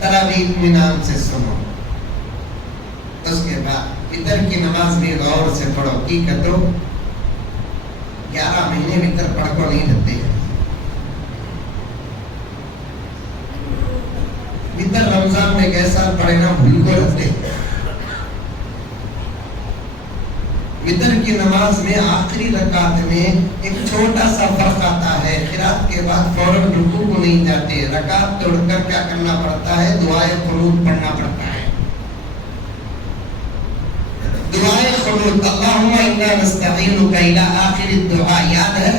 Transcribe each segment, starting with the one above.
تراویح اطمینان سے سنو. اس کے بعد وتر کی نماز بھی غور سے پڑھو. کی کرو 11 مہینے وتر پڑھ کو نہیں رہتے. وتر رمضان میں کیسا پڑھے نا بھول کو رہتے. وتر کی نماز میں آخری رکعت میں ایک چھوٹا سا فرق آتا ہے. قرات کے بعد فوراً رکوع کو نہیں جاتے. رکعت توڑ کر کیا کرنا پڑتا ہے؟ دعائے قنوت پڑھنا پڑتا ہے. دعائے قنوت اللہم انا نستعینک الی آخر الدعاء یاد ہے؟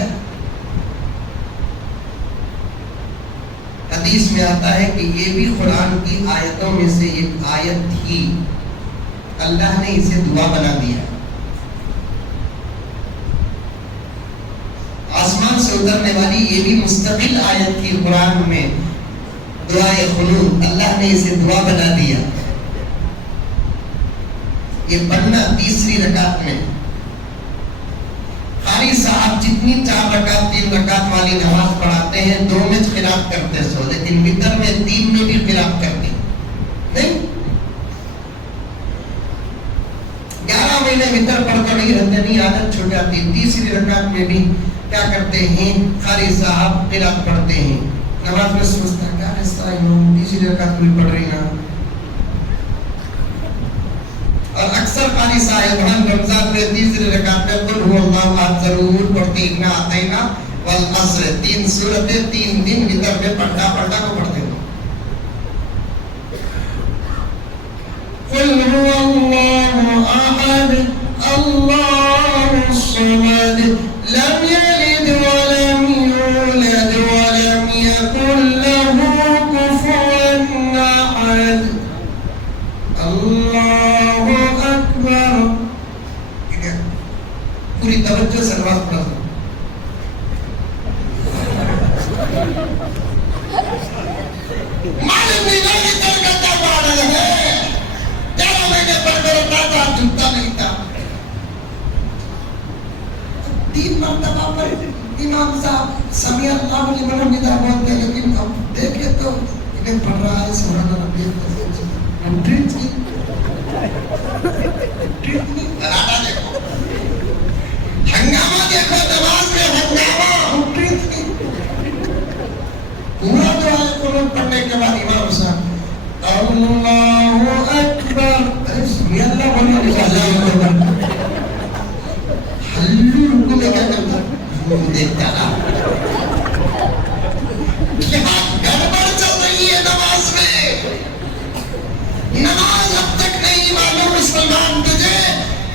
حدیث میں آتا ہے کہ یہ بھی قرآن کی آیتوں میں سے ایک آیت تھی. اللہ نے اسے دعا بنا دیا. آسمان سے اترنے والی یہ بھی مستقل آیت تھی قرآن میں. دعائے قنوت اللہ نے اسے دعا بنا دیا. یہ پڑھنا تیسری رکعت میں. قاری صاحب جتنی 4 رکعت 3 رکعت والی نماز پڑھاتے ہیں 2 میں قرات کرتے سو، لیکن وتر میں 3 میں بھی قرات کرتے نہیں. 11 مہینے وتر پڑھ کر نہیں رہتے، نہیں عادت چھوٹ جاتی. تیسری رکعت میں بھی کیا کرتے ہیں؟ قاری صاحب قرات پڑھتے ہیں. نماز میں سمجھتا کیا ایسا تیسری رکعت بھی پڑھ رہی نا. اور اکثر قاری صاحبان رمضان میں تیسری رکعت میں قل هو اللہ احد ضرور پڑھتے. انا اعطینا والعصر 3 سورتیں 3 دن وتر میں پڑھا کو پڑھتے ہیں. قل هو اللہ احد اللہ الصمد لم یلد ولم یولد ولم یکن له کفوا احد. اللہ اکبر. پوری توجہ سے نماز پڑھا. معلوم نہیں وتر کا کیا پڑھ رہے ہیں. 11 مہینے پڑھ کر ہوتا تھا جھکتا نہیں تھا. 3 مرتبہ پر امام صاحب سمیع اللہ لمن حمدہ بولتے ہیں، لیکن اب دیکھے تو انہیں پڑھ رہا ہے سبحان ربی العظیم. ہنگامہ دیکھو نماز میں ہنگامہ. پورا دعائے قنوت پڑھنے کے بعد امام صاحب اللہ اکبر سمیع اللہ بولنے اللہ اکبر ہلو رکو میں کیا کرتا دیکھتا نا کیا گڑبڑ چل رہی ہے نماز میں. نماز اب تک نہیں معلوم مسلمان تجھے.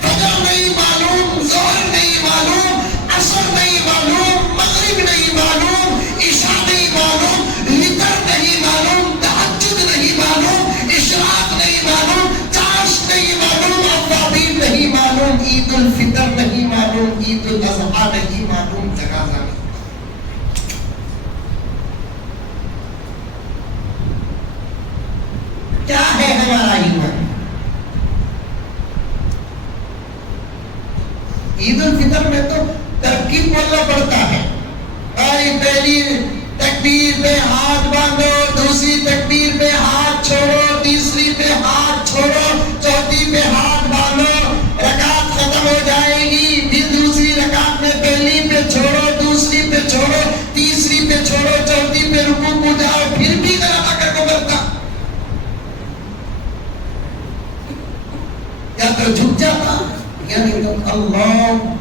فجر نہیں معلوم، ظہر نہیں معلوم، عصر نہیں معلوم، مغرب نہیں معلوم، عشاء نہیں معلوم، وتر نہیں معلوم، تہجد نہیں معلوم، اشراق نہیں معلوم، چاش نہیں معلوم، اوابین نہیں معلوم، عید الفطر نہیں معلوم، عید الاضحیٰ نہیں معلوم، جنازہ نہیں. کیا ہے ہمارا ایمان؟ عید الفطر میں تو ترکیب بولنا پڑتا ہے. پہلی تکبیر پہ ہاتھ باندھو، دوسری تکبیر پہ ہاتھ چھوڑو، تیسری پہ ہاتھ چھوڑو، چوتھی پہ ہاتھ باندھو. رکعت ختم ہو جائے گی، پھر دوسری رکعت میں پہلی پہ چھوڑو، دوسری پہ چھوڑو، تیسری پہ چھوڑو، چوتھی پہ رکوع کو جاؤ، پھر بھی غلط آ کر کو برتا. یا تو جھک جاتا یا نہیں تو اللہ.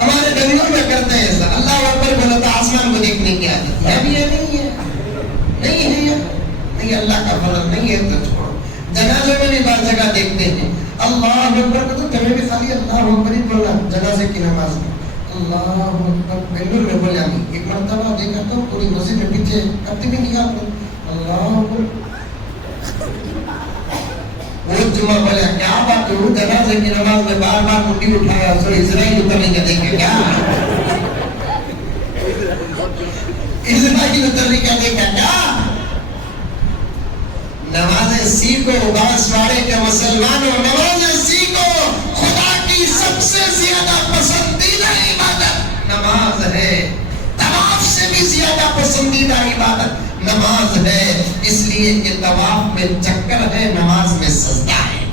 ہمارے نبیوں میں کرتے ہیں ایسا. اللہ اکبر بولا تو آسمان کو دیکھنے کی عادت ہے بھی ہے نہیں ہے نہیں اللہ کا فضل نہیں ہے تو چھوڑو. جنازے میں بھی بعض جگہ دیکھتے ہیں اللہ اکبر کو تو کبھی بھی خالی اللہ اکبر ہی بولنا. جنازے کی نماز میں اللہ اکبر بنگلور میں بولے ہم ایک مرتبہ دیکھا تو پوری مسجد میں پیچھے کرتے بھی نہیں آپ اللہ اکبر. وہ جمعہ بولے کیا بات ہو جنازے کی نماز میں بار بار منڈی اٹھایا سو اسرائیل اترنے کا دیکھے کیا اسرائیل اترنے کا دیکھا کیا. نمازیں سیکھو بانسواڑے کے مسلمانوں، نمازیں سیکھو. خدا کی سب سے زیادہ پسندیدہ عبادت نماز ہے. طواف سے بھی زیادہ زیادہ پسندیدہ عبادت نماز ہے، اس لیے کہ طواف میں چکر ہے، نماز میں سجدہ ہے۔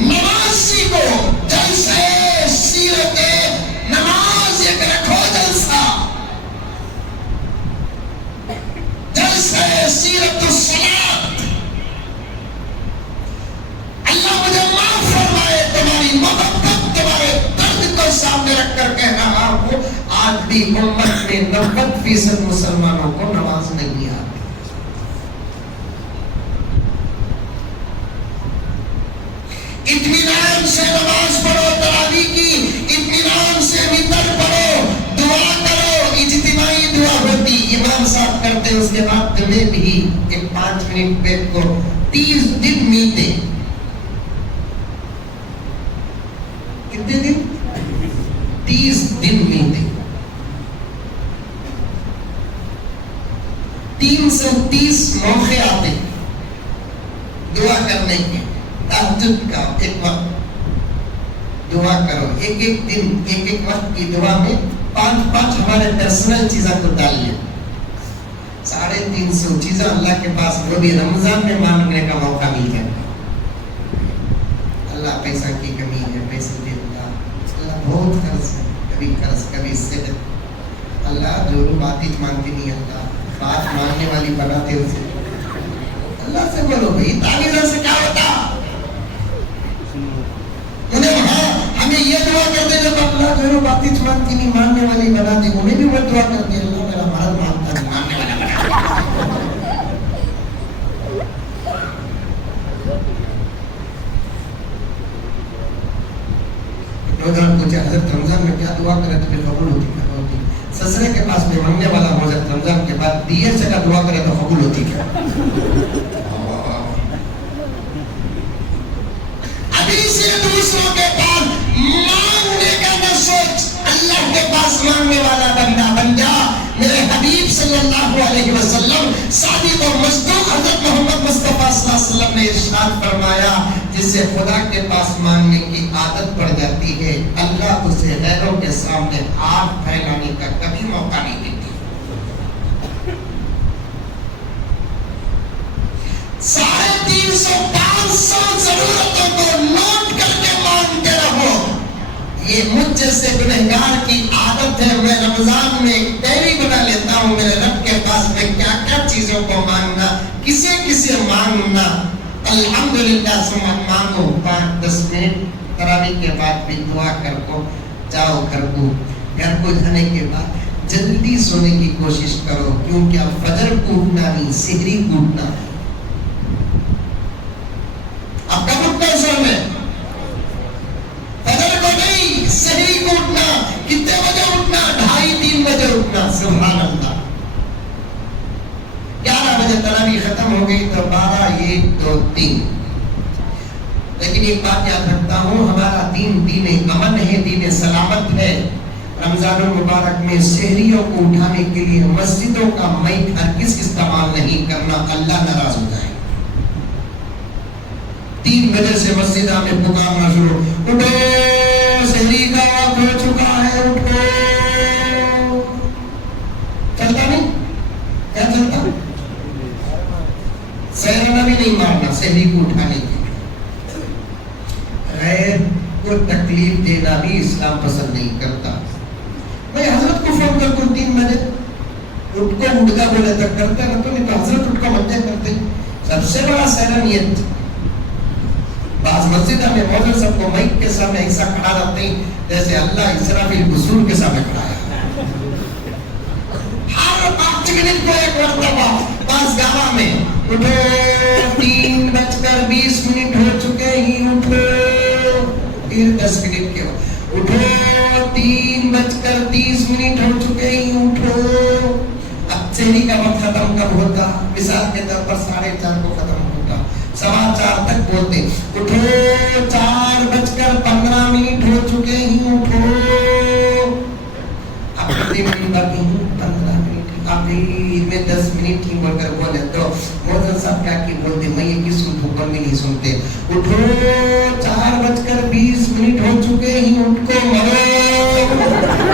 نماز سیکھو، جلسے سیرت نماز ایک رکھو، جلسہ سیرت الصلاۃ۔ اللہ مجھے معاف فرمائے، تمہاری محبت تمہارے درد کو سامنے رکھ کر کہہ رہا ہوں، آج بھی امت میں 90% مسلمانوں کو نماز نہیں آتی۔ اطمینان سے نماز پڑھو، تراویح کی اطمینان سے وتر پڑھو، دعا کرو، اجتماعی دعا ہوتی، امام صاحب کرتے، اس کے بعد تمہیں بھی ایک 5 منٹ بیٹھ کو 30 دن میتے۔ کتنے دن؟ 30 دن میتے، 330 موقع آتے دعا کرنے کے۔ تہجد کا ایک وقت دعا کرو، ایک دن ایک وقت کی دعا میں 5 ہمارے پرسنل چیزوں کو ڈال لیں۔ 350 چیزیں اللہ کے پاس، وہ بھی رمضان میں مانگنے کا موقع مل جائے۔ اللہ پیسہ کی کمی ہے، پیسے دے اللہ بہت قرض ہے، کبھی قرض کبھی صدق۔ اللہ جو باتیں مانگتے نہیں، اللہ بات مانگنے والی بناتے اسے۔ اللہ سے بولو بھائی، تعویذوں سے کیا ہوتا؟ ہمیں یہ دعا کرتے جب اللہ جو باتیں مانگتی نہیں، ماننے والی بنا دے، انہیں بھی وہ دعا کرتے اللہ میرا مرد مانگتا ہے، ماننے والا بنا دے۔ حضرت رمضان میں کیا دعا کرے تو پھر قبول ہوتی ہے؟ سسرے کے پاس میں مانگنے والا ہو جائے رمضان کے بعد دیے سے کا دعا کرے تو قبول ہوتی ہے؟ ابھی سے دوسروں کے پاس مانگنے کا نہ سوچ، اللہ کے پاس مانگنے والا بندہ بن جا۔ میرے حبیب صلی اللہ علیہ وسلم صادق اور مصدوق حضرت محمد مصطفیٰ صلی اللہ علیہ وسلم نے ارشاد فرمایا، جسے خدا کے پاس مانگنے کی عادت پڑ جاتی ہے، اللہ اسے غیروں کے سامنے ہاتھ پھیلانے کا کبھی موقع نہیں دیتی۔ 350-500 ضرورتوں کو نوٹ کر کے مانگتے رہو۔ یہ مجھ جیسے گنہگار کی عادت ہے، میں رمضان میں ایک ڈائری بنا لیتا ہوں، میرے رب کے پاس میں کیا کیا چیزوں کو مانگنا، کسے مانگنا۔ الحمدللہ سمت مانگو، 5-10 منٹ تراویح کے بعد بھی دعا کر کو جاؤ گھر کو جانے کے بعد جلدی سونے کی کوشش کرو، کیونکہ اب فجر کو اٹھنا نہیں، سحری کو اٹھنا۔ اب کب اٹھنا ہے سر میں؟ فجر کو نہیں، سحری کو اٹھنا۔ کتنے بجے اٹھنا؟ 2:30-3 بجے اٹھنا۔ سبحان اللہ۔ 11 بجے تراویح ختم ہو گئی تو 12, 1, 2, 3۔ لیکن ایک بات یاد رکھتا ہوں، ہمارا دین امن ہے، دین سلامت ہے۔ رمضان المبارک میں سحریوں کو اٹھانے کے لیے مسجدوں کا مائک ہرگز استعمال نہیں کرنا، اللہ ناراض ہو جائے۔ 3 بجے سے مسجد میں پکارنا شروع، اٹھو سحری کا وقت ہو چکا ہے، اٹھو۔ چلتا نہیں؟ کیا چلتا؟ سحرانہ بھی نہیں مارنا سحری کو اٹھانے کے لیے۔ غیر کو تکلیف دینا بھی اسلام پسند نہیں کرتا۔ میں حضرت کو فون کر دوں 3 بجے اٹھ کو اٹھا بولے تک کرتا رہتا، نہیں تو حضرت اٹھ کو مجھے کرتے۔ سب سے بڑا سحرانیت، بعض مسجدہ میں مولانا صاحب کو مائک کے سامنے ایسا کھڑا رہتے ہیں جیسے اللہ اسرافیل بزرگ کے سامنے کھڑا ہے۔ ہر 5 منٹ کو ایک مرتبہ بعض گاوا میں اٹھو 3:20 ہو چکے ہی اٹھو، پھر 10 منٹ کے بعد اٹھو 3:30 ہو چکے ہی اٹھو۔ اب سحری کا وقت ختم کب ہوتا؟ مثال کے طور پر 4:30 کو ختم ہوتا، 4:15 تک بولتے اٹھو 4:15 ہو چکے ہی اٹھو۔ اب کتنے منٹ باقی ہیں؟ 15 منٹ۔ اب میں 10 منٹ ہی بول کر بولے تو مولانا صاحب کیا کی بولتے، میں یہ کس کو حکم میں نہیں سنتے۔ اٹھو 4:20 ہو چکے ہی اٹھ کو مرو۔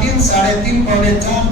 3:30, 4:45, 4,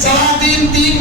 3:15, 3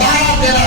12-13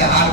4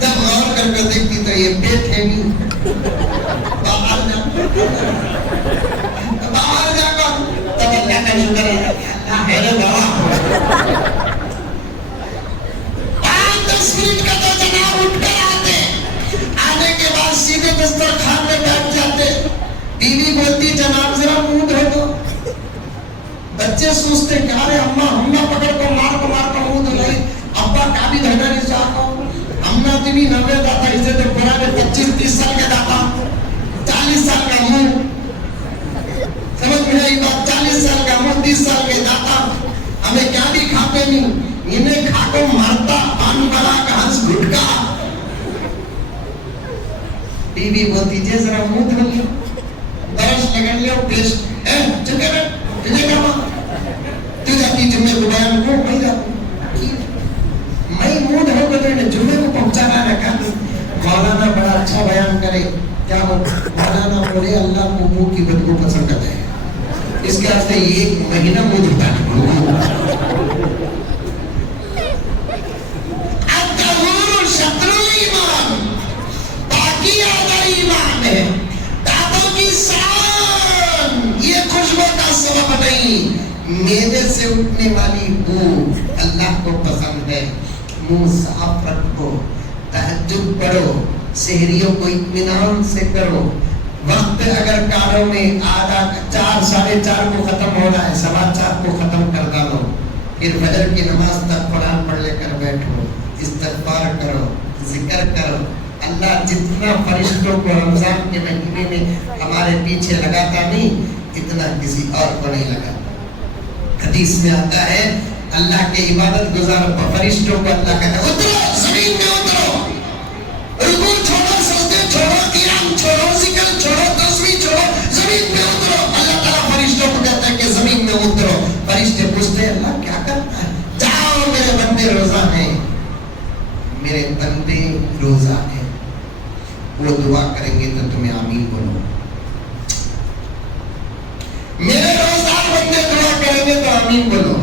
جب غور کر کے دیکھتی تو یہ پیٹ ہے بھی باہر جا کر تب اللہ کا شکر ہے اللہ ہے رے بابا 5-10 منٹ کا تو جناب اٹھ کر آنے کے بعد سیدھے دسترخوان میں بیٹھ جاتے. بیوی بولتی جناب ذرا منہ دھو دو. بچے سوچتے کیا رے اماں پکڑ کو مار کو منہ دھلائے. ابا کا بھی دھونا نہیں چاہتا اماں تی بھی نوے داتا اسے تو پرانے 25-30 سال کے داتا 40 سال کا منہ سمجھ میں آئی بات. 40 سال کا منہ 30 سال کے داتا ہمیں کیا بھی کھاتے نہیں انہیں کھا کو مارتا پان بڑا کا ہنس گھٹکا. بیوی بولتی جے ذرا منہ دھو لیا برش لگا لیا پیسٹ چکے بیٹھ تجھے کیا ماں تو جاتی جمعے کو بیان کو میں جاتا میں منہ دھو کو تو جمعے کو پہنچانا رکھا. مولانا بڑا اچھا بیان کرے کیا مولانا بولے اللہ کو منہ کی بدبو پسند کرتا ہے اس کے واسطے ایک مہینہ منہ دھوتا ہے. الطہور شطر الایمان باقی آدھا ایمان ہے. دانتوں کی شان یہ خوشبو کا سبب نہیں میوے سے اٹھنے والی بو اللہ کو پسند ہے. منہ صاف رکھو تہجد پڑھو سحریوں کو اطمینان سے کرو. وقت اگر کاروں میں آدھا 4-4:30 کو ختم ہو رہا ہے 4:15 کو ختم کر ڈالو. پھر فجر کی نماز تک قرآن پڑھ لے کر بیٹھو استغفار کرو ذکر کرو. اللہ جتنا فرشتوں کو رمضان کے مہینے میں ہمارے پیچھے لگاتا نہیں اتنا کسی اور کو نہیں لگاتا. حدیث میں آتا ہے اللہ کے عبادت گزار فرشتوں کو اللہ کہتا ہے اترو زمین میں اترو رکوع چھوڑو سجدے چھوڑو قیام چھوڑو ذکر چھوڑو تسبیح چھوڑو زمین میں اترو. اللہ تعالیٰ فرشتوں کو کہتا ہے کہ زمین میں اترو. فرشتے پوچھتے ہیں اللہ کیا کرتا ہے. جاؤ میرے بندے روزہ ہیں میرے بندے روزہ ہیں وہ دعا کریں گے تو تمہیں آمین بولو. میرے روزدار بندے دعا کریں گے تو آمین بولو.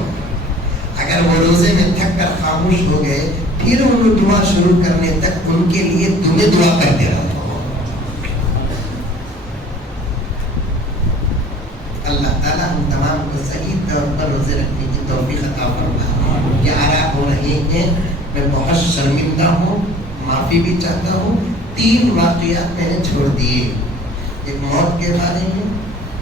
اگر وہ روزے میں تھک کر خاموش ہو گئے پھر ان دعا شروع کرنے تک ان کے لیے تمہیں دعا کرتے رہو. اللہ تعالیٰ ہم تمام کو صحیح طور پر روزے رکھنے کی توفیق عطا فرمائے. 11 ہو رہے ہیں میں بہت شرمندہ ہوں معافی بھی چاہتا ہوں. 3 واقعات میں نے چھوڑ دیے. ایک موت کے بارے میں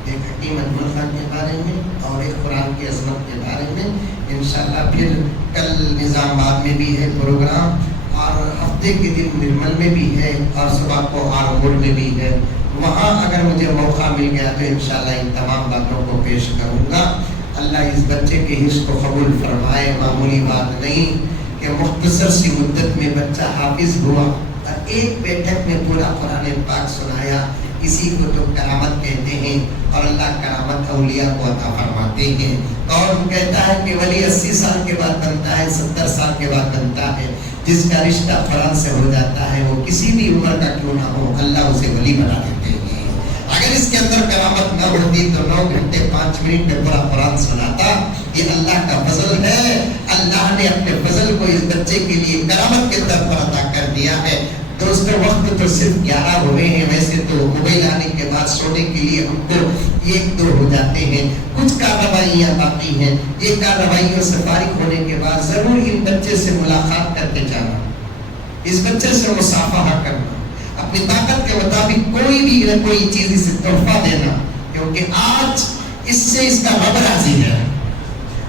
ایک حکیم اجمل خان کے بارے میں اور ایک قرآن کی عظمت کے بارے میں. انشاءاللہ پھر کل نظام آباد میں بھی ہے پروگرام اور ہفتے کے دن نرمل میں بھی ہے اور صبح کو آرمور میں بھی ہے. وہاں اگر مجھے موقع مل گیا تو انشاءاللہ ان تمام باتوں کو پیش کروں گا. اللہ اس بچے کے حص کو قبول فرمائے. معمولی بات نہیں کہ مختصر سی مدت میں بچہ حافظ ہوا اور ایک بیٹھک میں پورا قرآن پاک سنایا. اسی کو تو کرامت کہتے ہیں اور اللہ کرامت اولیاء کو عطا فرماتے ہیں. اور کہتا ہے کہ ولی 80 سال کے بعد بنتا ہے 70 سال کے بعد بنتا ہے. جس کا رشتہ قرآن سے ہو جاتا ہے وہ کسی بھی عمر کا کیوں نہ ہو اللہ اسے ولی بنا دیتے ہیں. اگر اس کے اندر کرامت نہ ہوتی تو 9 گھنٹے 5 منٹ میں پورا قرآن سناتا. یہ اللہ کا فضل ہے. اللہ نے اپنے فضل کو اس بچے کے لیے کرامت کے طور پر عطا کر دیا ہے. دوستوں وقت تو صرف 11 ہوئے ہیں. ویسے تو موبائل آنے کے بعد سونے کے لیے ہم کو 1-2 ہو جاتے ہیں. کچھ کارروائیاں باقی ہیں. یہ کارروائیوں سے فارغ ہونے کے بعد ضرور ان بچے سے ملاقات کر کے جانا اس بچے سے مصافحہ کرنا اپنی طاقت کے مطابق کوئی بھی نہ کوئی چیز اسے تحفہ دینا کیونکہ آج اس سے اس کا رب راضی ہے.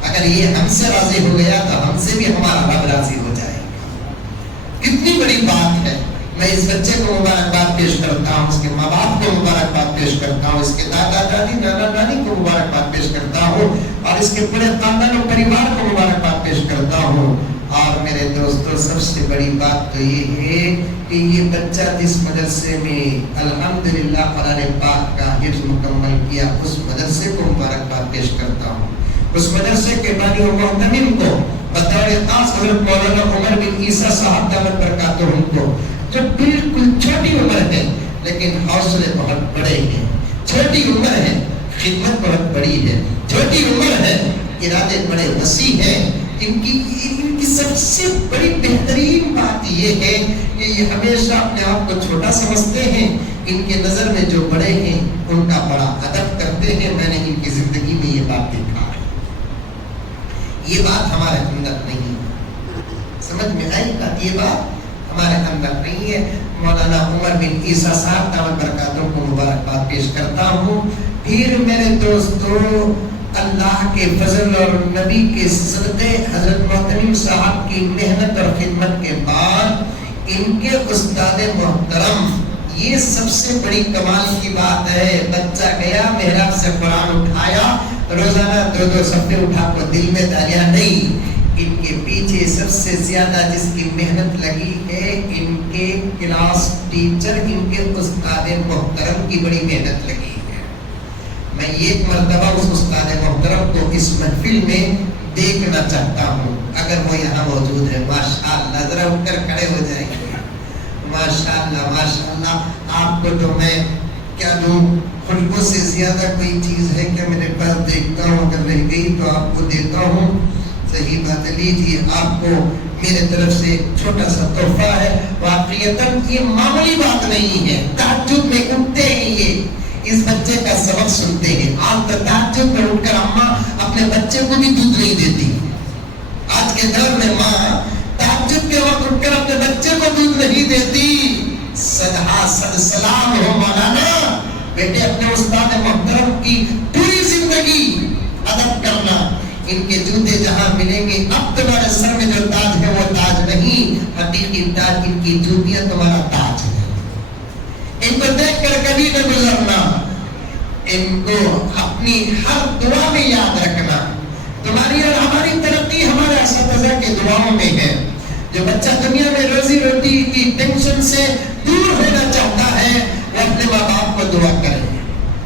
اگر یہ ہم سے راضی ہو گیا تو ہم سے بھی ہمارا رب راضی ہو جائے گا. کتنی بڑی بات ہے. میں اس بچے کو مبارکباد پیش کرتا ہوں. اس کے ماں باپ کو مبارکباد پیش کرتا ہوں. اس کے دادا دادی نانا نانی کو مبارکباد پیش کرتا ہوں اور اس کے پورے خاندان و پریوار کو مبارکباد پیش کرتا ہوں. اور میرے دوستوں سب سے بڑی بات تو یہ ہے کہ یہ بچہ جس مدرسے میں الحمدللہ قرآن پاک کا حفظ مکمل کیا اس مدرسے کو مبارکباد پیش کرتا ہوں. اس مدرسے کے بانی و محتمم کو بطور خاص حضرت مولانا عمر بن عیسیٰ صاحب دامت برکاتہم کو جو بالکل چھوٹی عمر ہے لیکن حوصلے بہت بڑے ہیں. چھوٹی عمر ہے خدمت بہت بڑی ہے. چھوٹی عمر ہے ارادے بڑے وسیع ہیں. ان کی سب سے بڑی بہترین بات یہ ہے کہ یہ ہمیشہ اپنے آپ کو چھوٹا سمجھتے ہیں. ان کے نظر میں جو بڑے ہیں ان کا بڑا ادب کرتے ہیں. میں نے ان کی زندگی میں یہ بات دیکھا ہے. یہ بات ہمارے اندر نہیں ہے. سمجھ میں آئی بات؟ یہ بات ہمارے اندر نہیں ہے. مولانا عمر بن عیسیٰ صاحب دامت برکاتوں کو مبارکباد پیش کرتا ہوں. پھر میرے دوستوں، اللہ کے فضل اور نبی کے صدقے حضرت محترم صاحب کی محنت اور خدمت کے بعد ان کے استاد محترم، یہ سب سے بڑی کمال کی بات ہے. بچہ گیا محراب سے قرآن اٹھایا، روزانہ 2 صفحے اٹھا کو دل میں ڈالیا نہیں. ان کے پیچھے سب سے زیادہ جس کی محنت لگی ہے ان کے کلاس ٹیچر، ان کے استاد محترم کی بڑی محنت لگی ہے. میں ایک مرتبہ اس استاد محترم کو اس محفل میں دیکھنا چاہتا ہوں، اگر وہ یہاں موجود ہے. ماشاءاللہ، ذرا اٹھ کر کھڑے ہو جائیں گے. ماشاءاللہ ماشاءاللہ. آپ کو تو میں کیا دوں، خوشبو سے زیادہ کوئی چیز ہے کیا میرے پاس؟ دیکھتا ہوں، اگر رہ گئی تو آپ کو دیتا ہوں. صحیح بات لیجیے، آپ کو میرے طرف سے چھوٹا سا تحفہ ہے. واقعیتاً یہ معمولی بات نہیں ہے. تہجد میں اٹھتے ہیں، یہ اس بچے کا سبق سنتے ہیں. آپ تو تہجد میں اٹھ کر اماں اپنے بچے کو بھی دودھ نہیں دیتی. آج کے دور میں ماں تہجد کے وقت اٹھ کر اپنے بچے کو دودھ نہیں دیتی. صد سلام ہو مولانا، بیٹے اپنے استاد محترم کی پوری زندگی ادب کرنا. ان کے جوتے جہاں ملیں گے، اب تمہارے سر میں جو تاج ہے وہ تاج نہیں، حقیقی تاج ان کی جوتیاں تمہارا تاج ہے. ان کو دیکھ کر کبھی نہ گزرنا، ان کو اپنی ہر دعا میں یاد رکھنا. تمہاری اور ہماری ترقی ہمارے اساتذہ کے دعاؤں میں ہے. جو بچہ دنیا میں روزی روٹی کی ٹینشن سے دور ہونا چاہتا ہے وہ اپنے ماں باپ کو دعا کرے،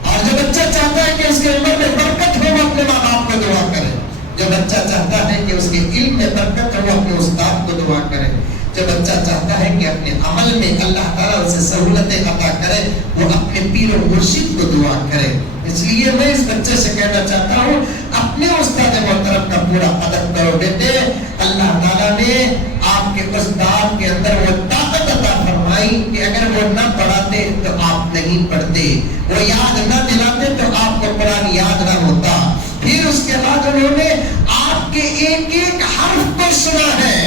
اور جو بچہ چاہتا ہے کہ اس کے عمر میں برکت ہو وہ اپنے ماں باپ کو دعا کرے. جو بچہ چاہتا ہے کہ اس کے علم میں برکت ہو وہ اپنے استاد کو دعا کرے. جو بچہ چاہتا ہے کہ اپنے عمل میں اللہ تعالیٰ اسے سہولتیں عطا کرے وہ اپنے پیر و مرشد کو دعا کرے. اس لیے میں اس بچے سے کہنا چاہتا ہوں اپنے استاد محترم کا پورا ادب کرو. بیٹے اللہ تعالیٰ نے آپ کے استاد کے اندر وہ طاقت عطا فرمائی کہ اگر وہ نہ پڑھاتے تو آپ نہیں پڑھتے، وہ یاد نہ دلاتے تو آپ کو قرآن یاد نہ ہوتا. پھر اس کے بعد انہوں نے آپ کے ایک ایک حرف کو سنا ہے،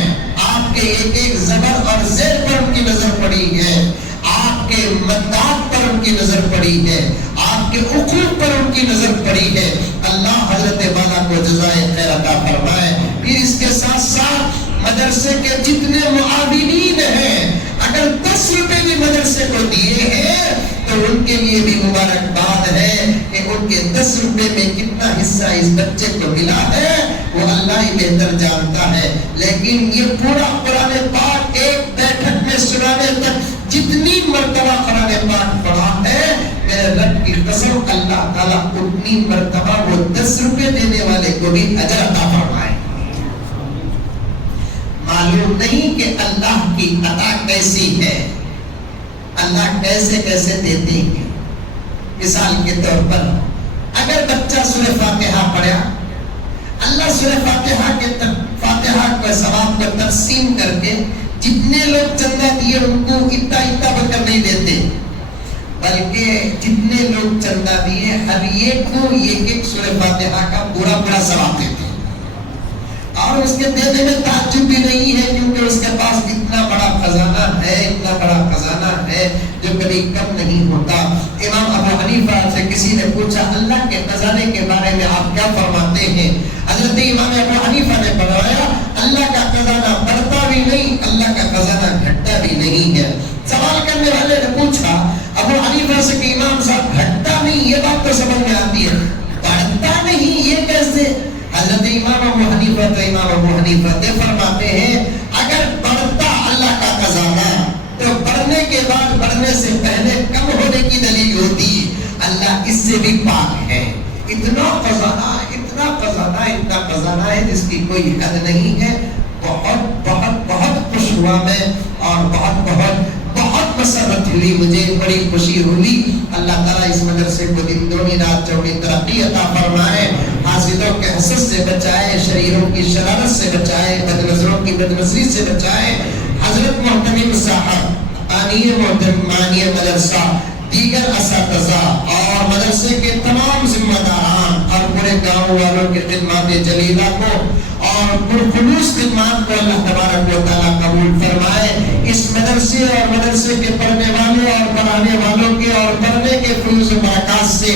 آپ کے ایک ایک زبر اور زیر پر ان کی نظر پڑی ہے، آپ کے مدات پر ان کی نظر پڑی ہے، آپ کے عقوق پر ان کی نظر پڑی ہے. اللہ حضرت والا کو جزائے خیر عطا فرمائے. پھر اس کے ساتھ ساتھ مدرسے کے جتنے معاونین ہیں، اگر 10 روپے بھی مدرسے کو دیے ہیں تو ان کے لیے بھی مبارکباد ہے کہ ان کے 10 روپے میں کتنا حصہ اس بچے کو ملا ہے وہ اللہ ہی بہتر جانتا ہے. لیکن یہ پورا قرآن پاک ایک بیٹھک میں سنانے تک جتنی مرتبہ قرآن پاک پڑھا ہے، میرے رب کی قسم اللہ تعالیٰ اتنی مرتبہ وہ 10 روپے دینے والے کو بھی اجر عطا فرمائے. معلوم نہیں کہ اللہ کی عطا کیسی ہے، اللہ کیسے کیسے دیتے ہیں. مثال کے طور پر اگر بچہ سورہ فاتحہ پڑھا، اللہ سورہ فاتحہ کے ثواب کو تقسیم کر کے جتنے لوگ چندہ دیے ان کو اتنا بکر نہیں دیتے، بلکہ جتنے لوگ چندہ دیے ہر ایک کو ایک سورہ فاتحہ کا پورا ثواب دیتے. اور اس کے دینے میں تعجب بھی نہیں ہے کیونکہ اس کے پاس اتنا بڑا خزانہ ہے جو کبھی کم نہیں ہوتا. امام ابو حنیفہ سے کسی نے پوچھا اللہ کے خزانے کے بارے میں آپ کیا فرماتے ہیں؟ حضرت امام ابو حنیفہ نے فرمایا اللہ کا خزانہ بڑھتا بھی نہیں، اللہ کا خزانہ گھٹتا بھی نہیں ہے. سوال کرنے والے نے پوچھا ابو حنیفہ سے کہ امام صاحب گھٹتا نہیں، یہ بات تو سمجھ میں آتی ہے، بڑھتا نہیں یہ کیسے؟ حضرت امام ابو حنیفہ فرماتے ہیں اگر بڑھتا اللہ کا خزانہ تو بڑھنے کے بعد بڑھنے سے پہلے کم ہونے کی دلیل ہوتی. اللہ اس سے بھی پاک ہے. اتنا خزانہ ہے جس کی کوئی حد نہیں ہے. بہت خوش ہوا میں اور بہت مسرت ہوئی، مجھے بڑی خوشی ہوئی. اللہ تعالیٰ اس مدرسے کو دن دونی رات چوڑی ترقی عطا فرمائے. حاسدوں کے حسد سے بچائے، شریروں کی شرارت سے بچائے، بد نظروں کی بد نظری سے بچائے۔ حضرت محتمم صاحب، مانی مدرسہ، دیگر اساتذہ اور مدرسے کے تمام ذمہ داران اور پورے گاؤں والوں کی خدمات جلیلہ کو اور پرخلوص خدمات کو اللہ تبارک و تعالیٰ قبول فرمائے۔ اس مدرسے اور مدرسے کے پڑھنے والوں اور پڑھانے والوں کے اور پڑھنے کے فیوز و برکات سے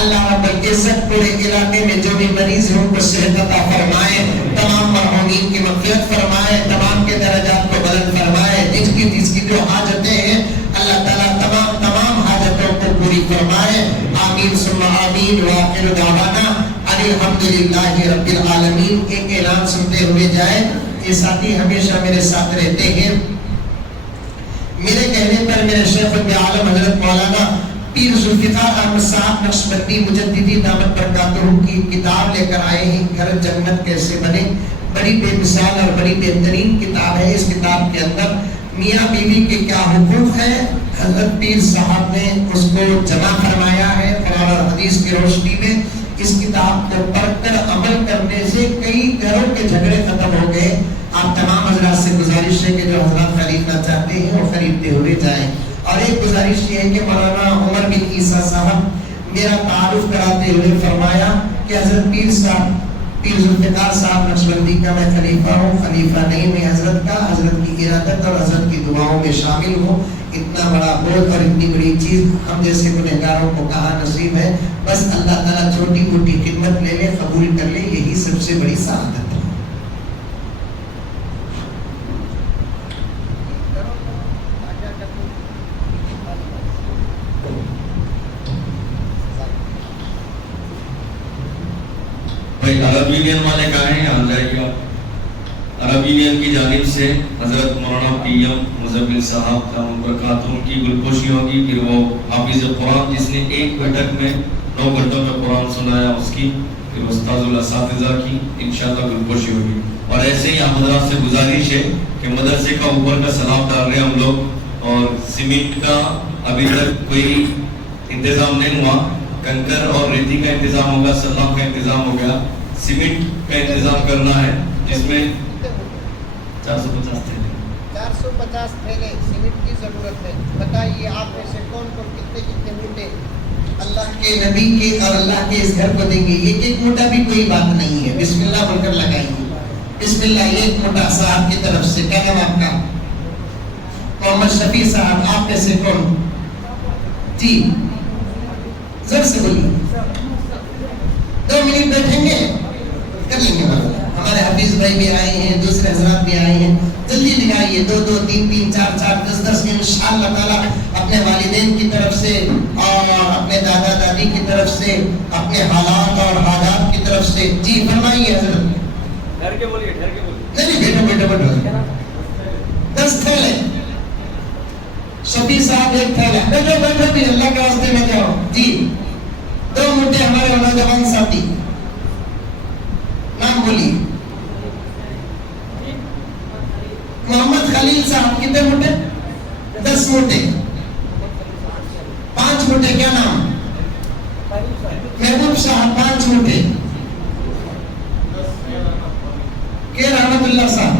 اللہ رب العزت پورے علاقے میں جو بھی مریض ہیں ان کو صحت عطا فرمائے، تمام مرحومین کی مغفرت فرمائے، تمام کے درجات کو بلند فرمائے، جس کی جو حاجتیں ہیں اللہ تعالیٰ تمام حاجتوں کو پوری فرمائے۔ آمین ثم آمین۔ وآخر دعوانا الحمدللہ رب العالمین۔ ایک اعلان سنتے ہوئے جائے، یہ ساتھی ہمیشہ میرے ساتھ رہتے ہیں، میرے کہنے پر میرے شیخ عالم حضرت مولانا پیر ذوالفقار احمد صاحب نقشبندی مجددی دامت برکاتہ کی کتاب لے کر آئے ہیں، گھر جنت کیسے بنے۔ بڑی بے مثال اور بڑی بہترین کتاب ہے۔ اس کتاب کے اندر میاں بیوی کے کیا حقوق ہے، حضرت پیر صاحب نے اس کو جمع فرمایا ہے قرآن اور حدیث کی روشنی میں۔ اس کتاب کو پڑھ کر عمل کرنے سے کئی گھروں کے جھگڑے ختم ہو گئے۔ آپ تمام حضرات سے گزارش ہے کہ جو حضرات خریدنا چاہتے ہیں وہ خریدتے ہوئے جائیں۔ اور ایک گزارش یہ ہے کہ مولانا عمر بن عیسیٰ صاحب میرا تعارف کراتے ہوئے فرمایا کہ حضرت پیر ذوالفقار صاحب نقشبندی کا میں خلیفہ ہوں، خلیفہ نہیں میں حضرت کا، حضرت کی ارادت اور حضرت کی دعاؤں میں شامل ہوں۔ اتنا بڑا بول اور اتنی بڑی چیز ہم جیسے گنہگاروں کو کہاں نصیب ہے۔ بس اللہ تعالیٰ چھوٹی موٹی خدمت لے لے، قبول کر لے، یہی سب سے بڑی سعادت ہے۔ عرب یونین والے کہاں ہیں؟ آ جائیے آپ۔ عرب یونین کی جانب سے حضرت مولانا پی ایم مزمل صاحب دامت برکاتہ کی گلپوشی ہوگی، پھر وہ حافظ قرآن جس نے ایک بیٹھک میں 9 گھنٹوں میں قرآن سنایا اس کی، پھر استاذ الاساتذہ کی انشاءاللہ گلپوشی ہوگی۔ اور ایسے ہی آپ حضرات سے گزارش ہے کہ مدرسے کا اوپر کا سلاب ڈال رہے ہیں ہم لوگ، اور سیمنٹ کا ابھی تک کوئی انتظام نہیں ہوا، کنکر اور ریتی کا انتظام ہوگا، سلاب کا انتظام ہو گیا، سیمنٹ کا انتظام کرنا ہے جس میں 450 تھیلے سیمنٹ کی ضرورت ہے۔ بتائیے آپ میں سے کون کون کتنے موٹے اللہ کے نبی کے اور اللہ کے اس گھر کو دیں گے؟ ایک موٹا بھی کوئی بات نہیں ہے، بسم اللہ بول کر لگائیے، بسم اللہ۔ ایک موٹا صاحب کی طرف سے، کیا نام آپ کا؟ محمد شفیع صاحب، آپ میں سے کون؟ جی زر سے بولیے۔ 2 منٹ بیٹھیں گے، کر لیں گے بات۔ ہمارے حفیظ بھائی بھی آئے ہیں، دوسرے حضرات بھی آئے ہیں، جلدی لگائیے، 2 3 3 4 4 10 10 انشاءاللہ تعالیٰ اپنے والدین کی طرف سے اور اپنے دادا دادی کی طرف سے، اپنے حالات اور حالات کی طرف سے۔ جی فرمائیے حضرت۔ ڈر کے بولیے۔ نہیں بیٹھو 10 تھیلے، شفیع صاحب 1 تھیلا، بیٹھو بھی، اللہ کے واسطے میں جاؤ۔ جی 2 موٹے ہمارے نوجوان ساتھی، نام بولیے۔ محمد خلیل صاحب کتنے موٹے؟ 10 موٹے، 5 موٹے، کیا نام؟ محبوب صاحب 5 موٹے، کے رحمت اللہ صاحب،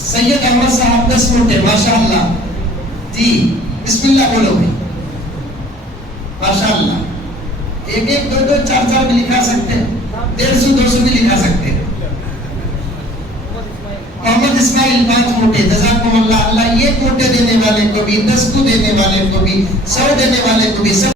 سید احمد صاحب 10 موٹے، ماشاءاللہ۔ جی بسم اللہ بولو بھائی، ماشاءاللہ۔ 1 1 2 2 4 4 بھی لکھا سکتے ہیں، 150 200 بھی لکھا سکتے ہیں۔ محمد اسماعیل 5 موٹے، جزاکم اللہ۔ اللہ 1 موٹے دینے والے کو بھی، 10 کو دینے والے کو بھی، 100 دینے والے کو بھی، سب